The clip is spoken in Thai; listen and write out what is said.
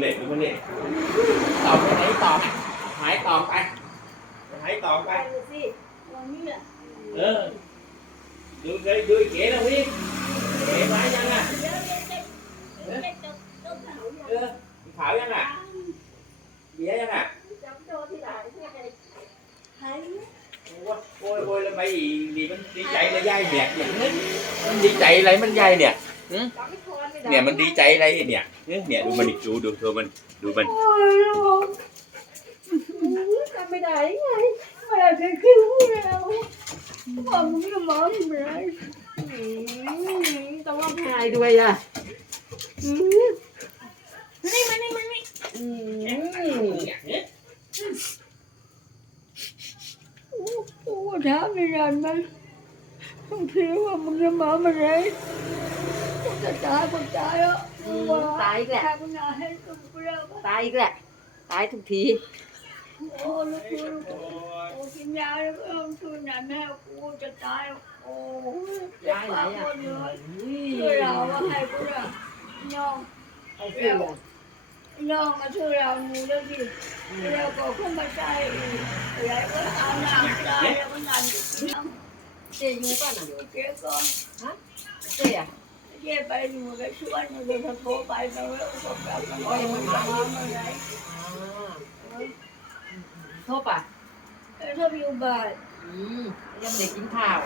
มันเลยดูมันเลยตอบไปไหนตอบหายตอบไปหายตอบไปไปเลยสิวันนี้อะเออ ดูเลยดูไอ้เก๋นะวิ่งเก๋มายังอะเดี๋ยวเดี๋ยวจะเดี๋ยวจะจะต้องหาอย่างเออขาวยังอะเบียร์ยังอะจำโดที่ไหนที่ไหนหายโอ้ยโอ้ยโอ้ยแล้วไปอีนี่มันดีใจเลยยายเนี่ยอย่างนี้มันดีใจอะไรมันยายเนี่ย จำไม่ทนไม่ได้เนี่ยมันดีใจอะไรเนี่ยเนี่ยเนี่ยดูมันดิดูดูดูมันดูมัน โอ้ยลูกจำไม่ได้ไงแม่เคยคิดแล้วบอกมึงจะมองไม่ได้ต้องร้องไห้ด้วยอะนี่มันนี่มันนี่โอ้ถามไม่ได้ไหมต้องคิดว่ามึงจะมาเมื่อไรมึงจะตายมึงตายอะตายอีกแหละทำงานให้กูเร็วตายอีกแหละตายทุกทีโอ้ลูกกูลูกกูโอ้กินยาแล้วก็ต้องช่วยหน่อยแม่กูจะตายโอ้ยย้ายไหนอะคนเลยช่วยเราว่าให้กูละน้องไอ้เสือน้องมาช่วยเราหนูแล้วดิ เราก็ขึ้นมาใส่อะไรก็เอาน้ำตายแล้วก็นั่นน้เจอ ยู่ป่ะน่ะำเก็บก่อนเจ๊อะเก็บไปหนูก็ชวนหนูจะโทรไปแล้วก็กลับมาเมื่อไหร่โทษป่ะถ้าอยู่บ้าน อืมยังเด็กกินข้าว